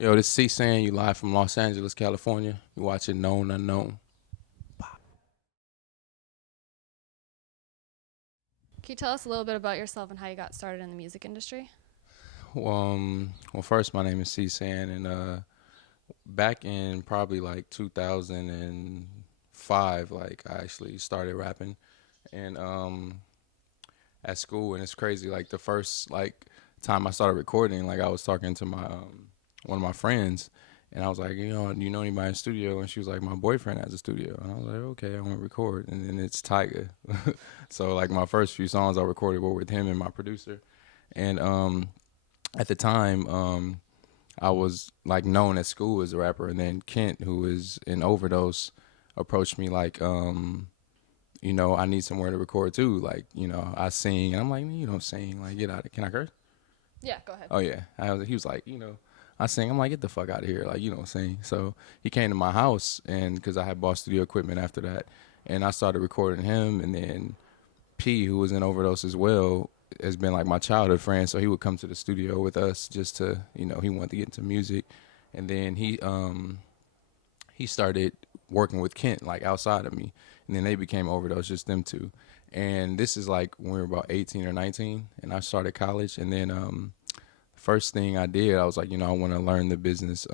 Yo, this C saying you live from Los Angeles, California. You watching Known Unknown. Can you tell us a little bit about yourself and how you got started in the music industry? Well, first, my name is C saying, and back in probably like 2005, like I actually started rapping, and at school, and it's crazy. Like the first time I started recording, like I was talking to my one of my friends, and I was like, do you know anybody in the studio? And she was like, my boyfriend has a studio, and I was like, okay, I want to record, and then it's Tyga. So like my first few songs I recorded were with him and my producer, and at the time, I was like known at school as a rapper, and then Kent, who is in Overdose, approached me like, I need somewhere to record too. Like, I sing, and I'm like, you don't sing. Like, get out of. Can I curse? Yeah, go ahead. Oh yeah. He was like, I sing. I'm like, get the fuck out of here. Like, you don't sing. So he came to my house, and because I had bought studio equipment after that, and I started recording him, and then P, who was in Overdose as well, has been like my childhood friend. So he would come to the studio with us just to, he wanted to get into music, and then he started working with Kent like outside of me, and then they became Overdose, just them two. And this is like when we were about 18 or 19, and I started college, and then first thing I did, I was like, I want to learn the business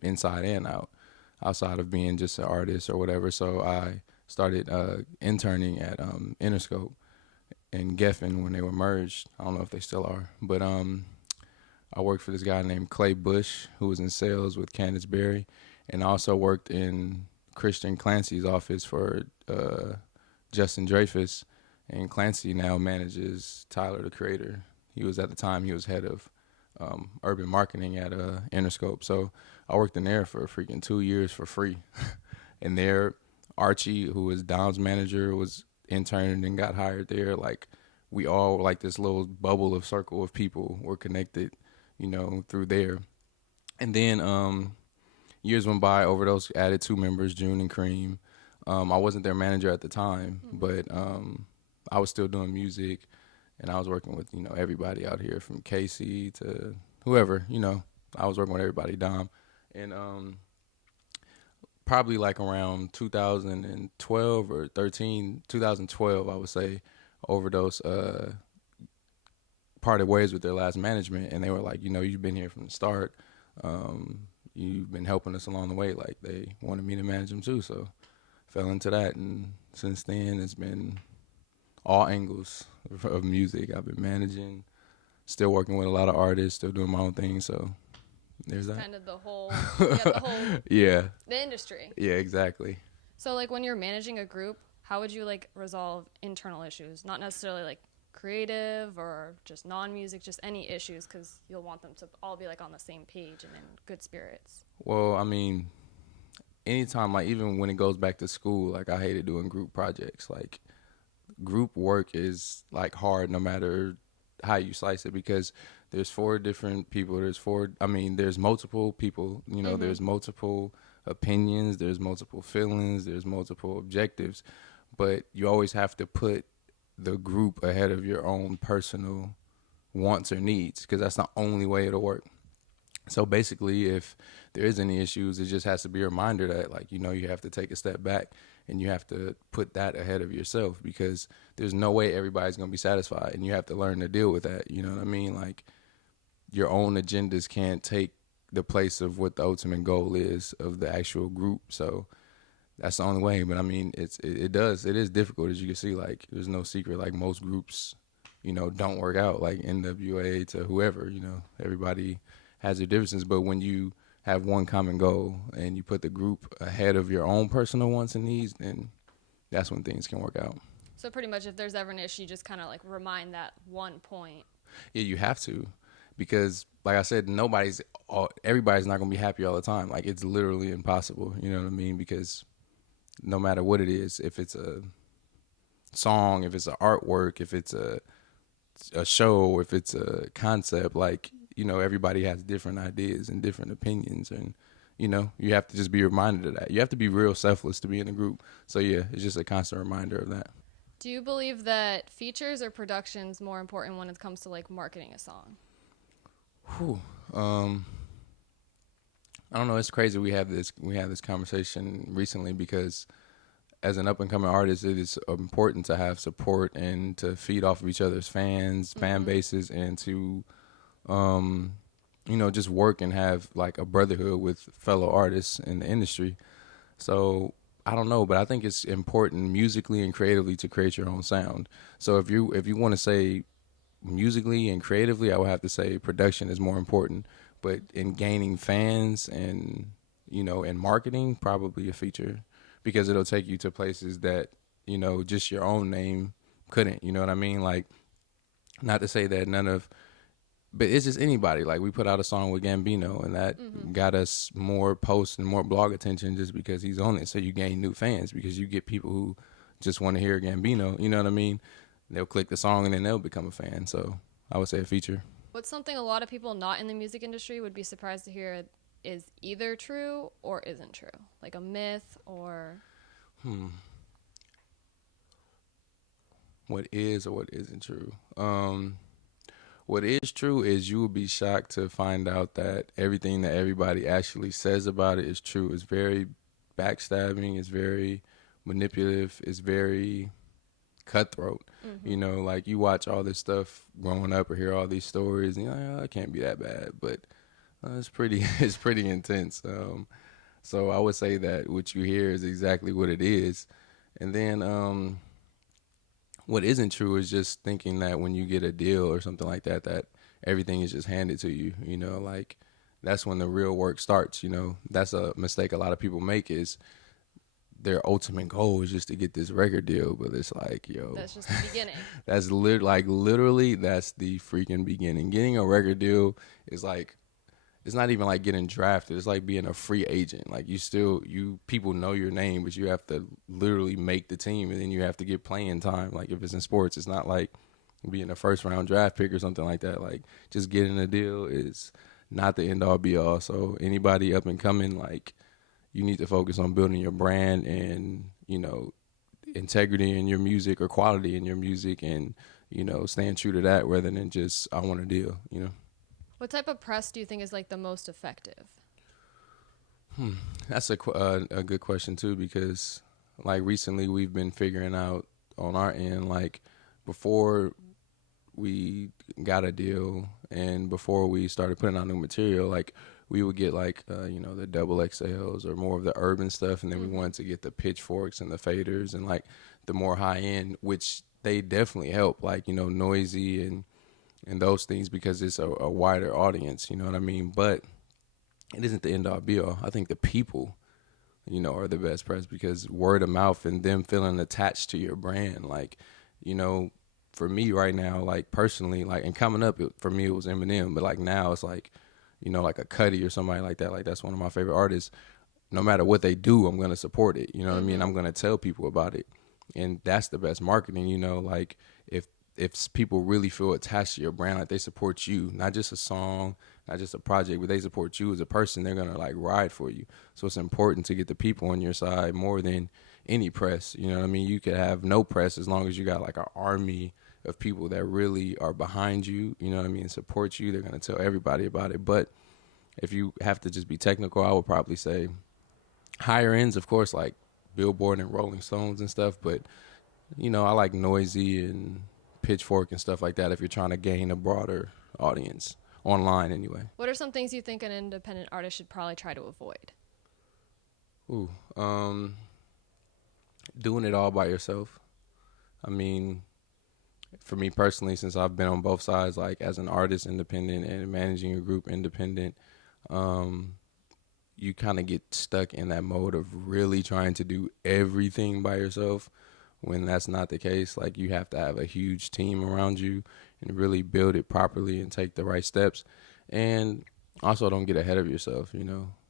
inside and out, outside of being just an artist or whatever. So I started interning at Interscope and Geffen when they were merged. I don't know if they still are, but I worked for this guy named Clay Bush, who was in sales with Candace Berry, and I also worked in Christian Clancy's office for Justin Dreyfus, and Clancy now manages Tyler the Creator. He was head of urban marketing at Interscope. So I worked in there for freaking 2 years for free. And there, Archie, who was Dom's manager, was interned and got hired there. Like we all like this little bubble of circle of people were connected, through there. And then years went by. Overdose added two members, June and Cream. I wasn't their manager at the time, but I was still doing music, and I was working with everybody out here from Casey to whoever. I was working with everybody, Dom, and probably like around 2012 or 13, 2012, I would say, Overdose parted ways with their last management, and they were like, you've been here from the start. You've been helping us along the way. Like they wanted me to manage them too, so fell into that, and since then it's been all angles of music. I've been managing, still working with a lot of artists, still doing my own thing. So there's that. Kind of the whole Yeah, the industry. yeah, exactly. So like when you're managing a group, how would you like resolve internal issues? Not necessarily like creative or just non-music, just any issues cuz you'll want them to all be like on the same page and in good spirits. Well, I mean, anytime, like even when it goes back to school, like I hated doing group projects. Like group work is like hard no matter how you slice it, because there's four different people. There's multiple people, there's multiple opinions, there's multiple feelings, there's multiple objectives, but you always have to put the group ahead of your own personal wants or needs, because that's the only way it'll work. So basically, if there is any issues, it just has to be a reminder that, like, you have to take a step back and you have to put that ahead of yourself, because there's no way everybody's going to be satisfied, and you have to learn to deal with that. You know what I mean? Like, your own agendas can't take the place of what the ultimate goal is of the actual group. So that's the only way. But I mean, it is difficult, as you can see. Like, there's no secret. Like, most groups, don't work out. Like NWA to whoever, everybody has their differences. But when you have one common goal and you put the group ahead of your own personal wants and needs, then that's when things can work out. So pretty much if there's ever an issue, just kind of like remind that one point. Yeah, you have to, because like I said, everybody's not gonna be happy all the time. Like, it's literally impossible. You know what I mean? Because no matter what it is, if it's a song, if it's an artwork, if it's a show, if it's a concept, like, everybody has different ideas and different opinions, and you have to just be reminded of that. You have to be real selfless to be in a group. So yeah, it's just a constant reminder of that. Do you believe that features or production's more important when it comes to like marketing a song? Whew. Um, I don't know. It's crazy. We had this conversation recently because as an up and coming artist, it is important to have support and to feed off of each other's fan Mm-hmm. bases, and to um, just work and have like a brotherhood with fellow artists in the industry. So I don't know, but I think it's important musically and creatively to create your own sound. So if you want to say musically and creatively, I would have to say production is more important. But in gaining fans and and marketing, probably a feature, because it'll take you to places that just your own name couldn't. You know what I mean? Like, not to say that none of, but it's just anybody. Like, we put out a song with Gambino, and that Mm-hmm. got us more posts and more blog attention just because he's on it. So you gain new fans because you get people who just want to hear Gambino. You know what I mean? They'll click the song and then they'll become a fan. So I would say a feature. What's something a lot of people not in the music industry would be surprised to hear is either true or isn't true? Like a myth or. Hmm. What is or what isn't true? What is true is you will be shocked to find out that everything that everybody actually says about it is true. It's very backstabbing. It's very manipulative. It's very cutthroat. Mm-hmm. Like, you watch all this stuff growing up or hear all these stories, and you're like, oh, it can't be that bad, but it's pretty, it's pretty intense. So I would say that what you hear is exactly what it is, and then what isn't true is just thinking that when you get a deal or something like that, that everything is just handed to you. Like, that's when the real work starts. That's a mistake a lot of people make, is their ultimate goal is just to get this record deal, but it's like, yo, That's just the beginning. that's literally that's the freaking beginning. Getting a record deal is like, it's not even like getting drafted. It's like being a free agent. Like, you people know your name, but you have to literally make the team, and then you have to get playing time. Like, if it's in sports, it's not like being a first round draft pick or something like that. Like, just getting a deal is not the end all be all. So anybody up and coming, like, you need to focus on building your brand and integrity in your music or quality in your music, and staying true to that rather than just, I want a deal. What type of press do you think is like the most effective? That's a good question too, because like recently we've been figuring out on our end, like, before we got a deal and before we started putting out new material, like, we would get like the double XLs or more of the urban stuff, and then we Mm-hmm. wanted to get the pitchforks and the faders and like the more high end, which they definitely help, like, noisy and those things, because it's a wider audience. You know what I mean? But it isn't the end all be all. I think the people, are the best press, because word of mouth and them feeling attached to your brand. Like, you know, for me right now, like, personally, like, and coming up, for me, it was Eminem, but like now it's like, like a Cuddy or somebody like that. Like, that's one of my favorite artists. No matter what they do, I'm gonna support it. You know what I mean? Mm-hmm. I'm gonna tell people about it, and that's the best marketing. Like, if people really feel attached to your brand, like, they support you, not just a song, not just a project, but they support you as a person, they're gonna like ride for you. So it's important to get the people on your side more than any press. You know what I mean? You could have no press as long as you got like an army of people that really are behind you. You know what I mean? Support you. They're gonna tell everybody about it. But if you have to just be technical, I would probably say higher ends, of course, like Billboard and Rolling Stones and stuff. But I like Noisy and Pitchfork and stuff like that if you're trying to gain a broader audience online anyway. What are some things you think an independent artist should probably try to avoid? Ooh, doing it all by yourself. I mean, for me personally, since I've been on both sides, like as an artist independent and managing a group independent, um, you kind of get stuck in that mode of really trying to do everything by yourself, when that's not the case. Like, you have to have a huge team around you and really build it properly and take the right steps. And also, don't get ahead of yourself.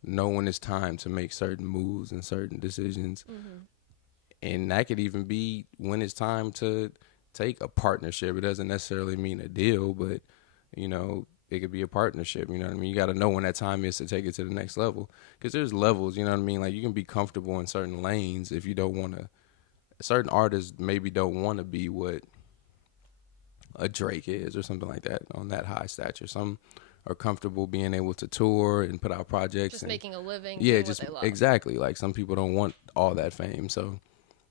Know when it's time to make certain moves and certain decisions, Mm-hmm. and that could even be when it's time to take a partnership. It doesn't necessarily mean a deal, but it could be a partnership. You know what I mean? You got to know when that time is to take it to the next level, because there's levels. You know what I mean? Like, you can be comfortable in certain lanes if you don't want to. Certain artists maybe don't want to be what a Drake is or something like that on that high stature. Some are comfortable being able to tour and put out projects Just and making a living, yeah, doing what just they love. exactly. Like some people don't want all that fame, so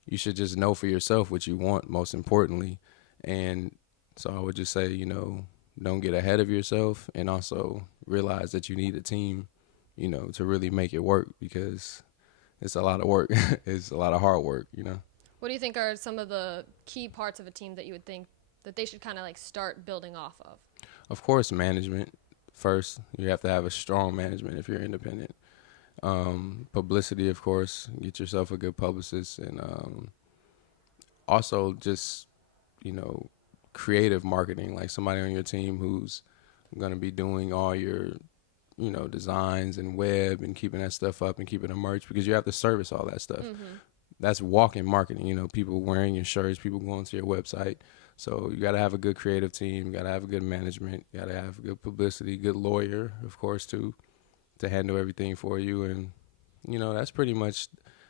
you should just know for yourself what you want most importantly. And so I would just say, don't get ahead of yourself, and also realize that you need a team, to really make it work, because it's a lot of work. It's a lot of hard work. What do you think are some of the key parts of a team that you would think that they should kind of like start building off of? Of course, management first. You have to have a strong management if you're independent. Publicity, of course. Get yourself a good publicist, and also just you know creative marketing, like somebody on your team who's going to be doing all your designs and web and keeping that stuff up and keeping the merch, because you have to service all that stuff. That's walking marketing, people wearing your shirts, people going to your website. So you got to have a good creative team, you got to have a good management, you got to have good publicity, good lawyer, of course, too, to handle everything for you. And that's pretty much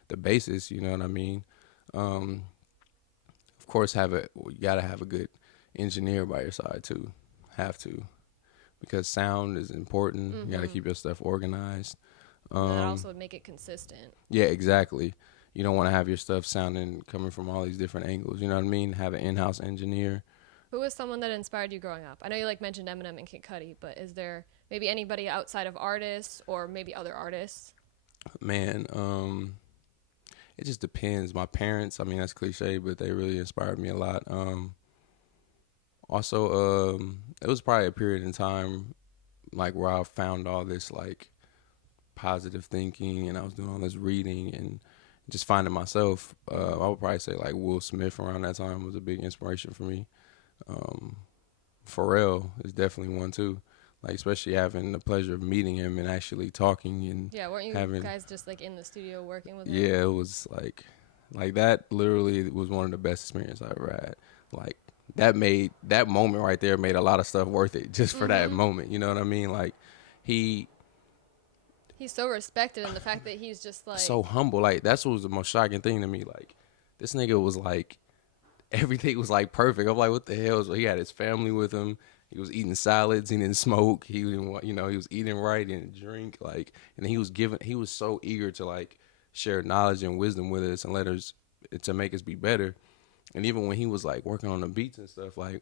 the basis, you know what I mean. Of course, you got to have a good engineer by your side too, have to, because sound is important. You got to keep your stuff organized. And that also would make it consistent. Yeah, exactly. You don't want to have your stuff sounding coming from all these different angles. You know what I mean? Have an in-house engineer. Who was someone that inspired you growing up? I know you mentioned Eminem and Kid Cudi, but is there maybe anybody outside of artists or maybe other artists? Man, it just depends. My parents, I mean, that's cliche, but they really inspired me a lot. Also, it was probably a period in time like where I found all this like positive thinking, and I was doing all this reading and just finding myself. I would probably say like Will Smith around that time was a big inspiration for me. Pharrell is definitely one too. Like especially having the pleasure of meeting him and actually talking and Yeah, weren't you guys just like in the studio working with him? Yeah, it was like that. Literally, was one of the best experiences I ever had. Like that moment right there made a lot of stuff worth it just for that moment. You know what I mean? Like he's so respected, and the fact that he's just like so humble. Like that's what was the most shocking thing to me. Like this nigga was like everything was like perfect. I'm like, what the hell? So he had his family with him. He was eating salads. He didn't smoke. He didn't, he was eating right. He didn't drink. Like, and he was so eager to like share knowledge and wisdom with us and let us to make us be better. And even when he was like working on the beats and stuff, like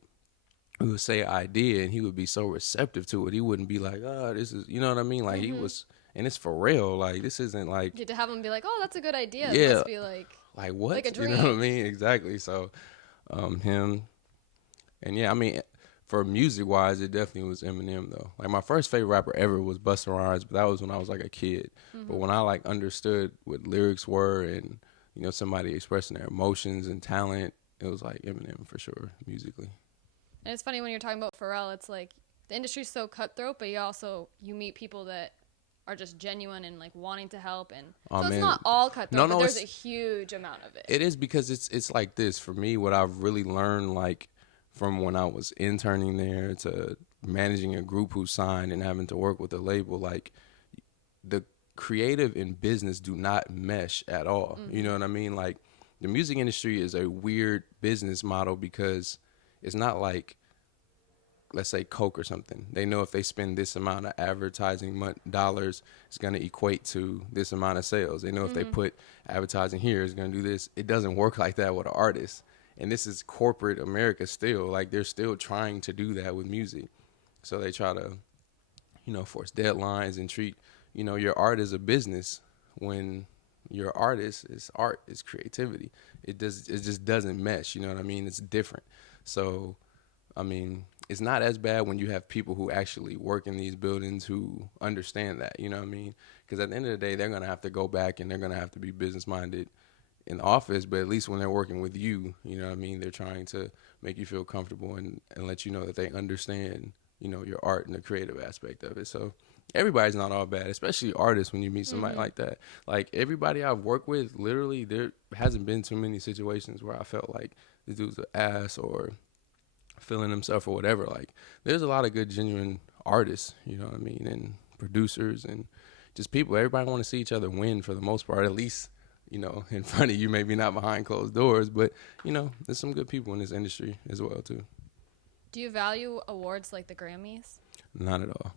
we would say idea, and he would be so receptive to it. He wouldn't be like, oh, this is, you know what I mean? Like he was, and it's for real. Like this isn't like you to have him be like, oh, that's a good idea. Yeah, it must be like what? like a dream. You know what I mean? Exactly. So, him, and yeah, I mean. For music wise, it definitely was Eminem though. Like my first favorite rapper ever was Busta Rhymes, but that was when I was like a kid. But when I like understood what lyrics were and somebody expressing their emotions and talent, it was like Eminem for sure musically. And it's funny when you're talking about Pharrell, it's like the industry's so cutthroat, but you meet people that are just genuine and like wanting to help, and so it's not all cutthroat, but there's a huge amount of it. It is, because it's like this for me. What I've really learned, like from when I was interning there to managing a group who signed and having to work with a label, like the creative and business do not mesh at all. You know what I mean? Like the music industry is a weird business model because it's not like, let's say Coke or something. They know if they spend this amount of advertising dollars, it's going to equate to this amount of sales. They know if they put advertising here, it's going to do this. It doesn't work like that with an artist. And this is corporate America still. Like they're still trying to do that with music. So they try to, force deadlines and treat, your art as a business when your artist is art, is creativity. It just doesn't mesh, you know what I mean? It's different. So, I mean, it's not as bad when you have people who actually work in these buildings who understand that, you know what I mean? Because at the end of the day, they're going to have to go back and they're going to have to be business minded in the office, but at least when they're working with you, you know what I mean, they're trying to make you feel comfortable and let you know that they understand, your art and the creative aspect of it. So everybody's not all bad, especially artists. When you meet somebody like that, like everybody I've worked with, literally there hasn't been too many situations where I felt like this dude's an ass or feeling himself or whatever. Like there's a lot of good, genuine artists, you know what I mean, and producers and just people. Everybody want to see each other win for the most part, at least in front of you, maybe not behind closed doors, but, there's some good people in this industry as well, too. Do you value awards like the Grammys? Not at all.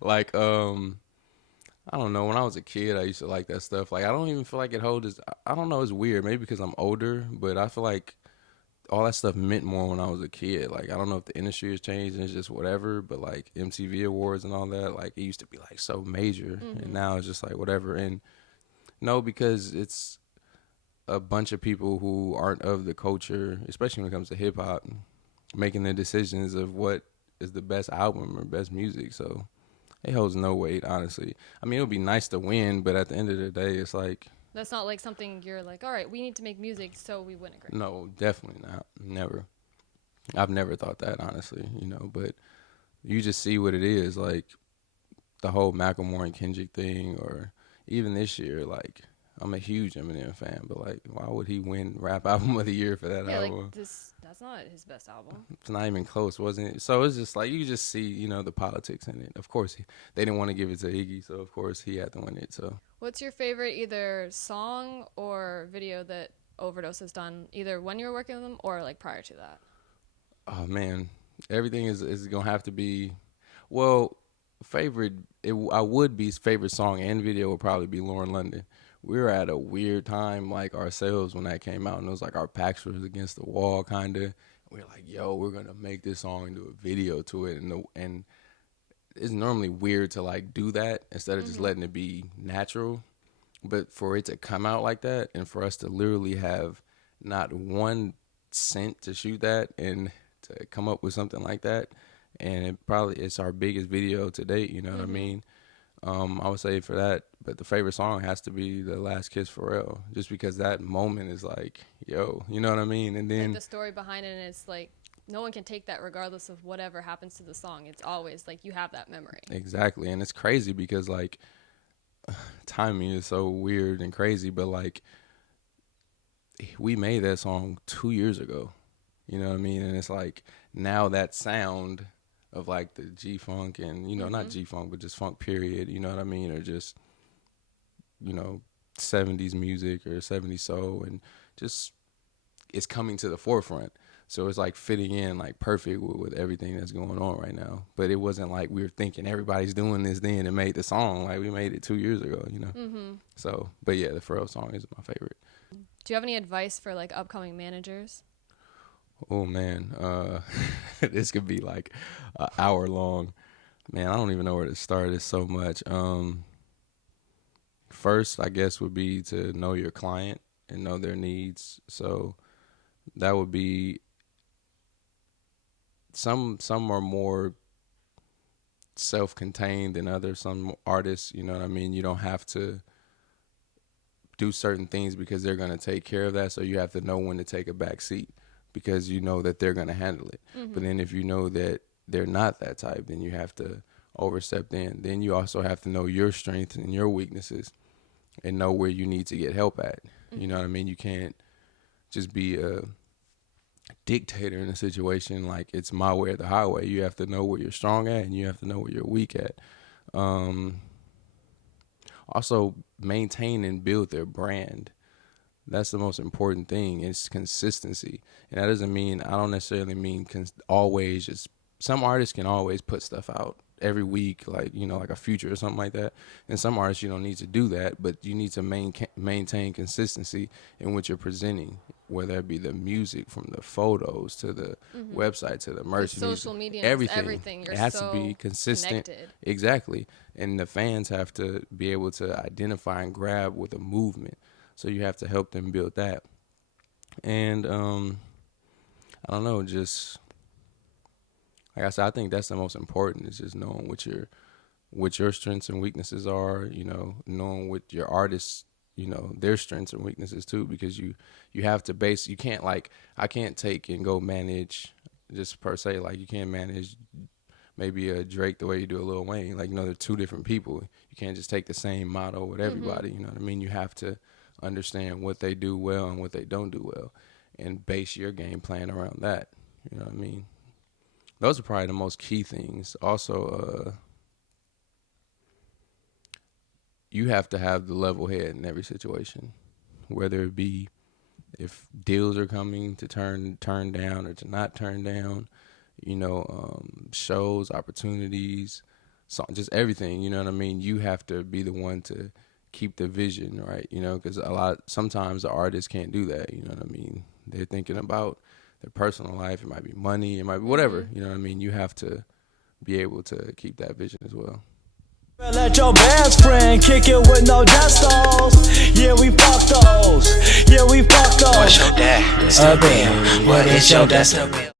Like, I don't know. When I was a kid, I used to like that stuff. Like, I don't even feel like it holds. I don't know. It's weird. Maybe because I'm older, but I feel like all that stuff meant more when I was a kid. Like, I don't know if the industry has changed and it's just whatever, but like MTV awards and all that, like it used to be like so major, and now it's just like whatever. And no, because it's a bunch of people who aren't of the culture, especially when it comes to hip hop, making the decisions of what is the best album or best music. So it holds no weight, honestly. I mean, it would be nice to win, but at the end of the day, it's like, That's not like something you're like, all right, we need to make music so we win a Grammy. no, definitely not. Never. I've never thought that, honestly, but you just see what it is. Like the whole Macklemore and Kendrick thing, or even this year, like I'm a huge Eminem fan, but like, why would he win Rap Album of the Year for that Yeah, like album? that's not his best album. It's not even close, wasn't it? So it's just like you just see, the politics in it. Of course, they didn't want to give it to Iggy, so of course he had to win it. So What's your favorite either song or video that Overdose has done, either when you were working with them or like prior to that? oh man, everything is gonna have to be, well, favorite. I would be favorite song and video would probably be Lauren London. We were at a weird time like ourselves when that came out, and it was like our backs was against the wall, kind of. We were like, "Yo, we're gonna make this song and do a video to it," and it's normally weird to like do that instead of just letting it be natural. But for it to come out like that, and for us to literally have not 1 cent to shoot that and to come up with something like that, and it's our biggest video to date. You know what I mean? I would say for that, but the favorite song has to be "The Last Kiss Pharrell," just because that moment is like, yo, you know what I mean? And Like then the story behind it, and it's like no one can take that regardless of whatever happens to the song. It's always like you have that memory. exactly, and it's crazy because like timing is so weird and crazy, but like we made that song 2 years ago. You know what I mean? And it's like now that sound of like the G funk and not G funk but just funk period. You know what I mean? Or just you know 70s music or 70s soul, and just it's coming to the forefront. So it's like fitting in like perfect with everything that's going on right now. But it wasn't like we were thinking everybody's doing this then and made the song. Like we made it 2 years ago. So, but yeah, the Pharrell song is my favorite. Do you have any advice for like upcoming managers? Oh man, this could be like an hour long. Man, I don't even know where to start. It's so much. First, I guess would be to know your client and know their needs. So that would be some are more self-contained than others. Some artists, you know what I mean. You don't have to do certain things because they're gonna take care of that. So you have to know when to take a back seat because you know that they're gonna handle it. But then if you know that they're not that type, then you have to overstep in. Then you also have to know your strengths and your weaknesses and know where you need to get help at. You know what I mean? You can't just be a dictator in a situation like it's my way or the highway. You have to know where you're strong at and you have to know where you're weak at. Also, maintain and build their brand. That's the most important thing. It's consistency, and that doesn't mean I don't necessarily mean always just. Some artists can always put stuff out every week, like like a Future or something like that. And some artists you don't need to do that, but you need to maintain consistency in what you're presenting, whether it be the music, from the photos to the website to the merch, Social media, everything. You're it has so to be consistent. connected. Exactly, and the fans have to be able to identify and grab with a movement. So you have to help them build that. And I don't know, just like I said, I think that's the most important is just knowing what your strengths and weaknesses are, knowing what your artists, their strengths and weaknesses too, because you have to you can't I can't take and go manage just per se, like you can't manage maybe a Drake the way you do a Lil Wayne. Like, they're two different people. You can't just take the same motto with everybody, you know what I mean? You have to understand what they do well and what they don't do well and base your game plan around that. You know what I mean? Those are probably the most key things. Also, you have to have the level head in every situation, whether it be if deals are coming to turn down or to not turn down, shows, opportunities, just everything. You know what I mean? You have to be the one to keep the vision right. You know, because sometimes the artists can't do that. You know what I mean? They're thinking about their personal life. It might be money. It might be whatever. You know what I mean? You have to be able to keep that vision as well. Let your best friend kick it with no gestos. Yeah, we fuck those. Yeah, we fuck those. What's your dad? What is your destiny?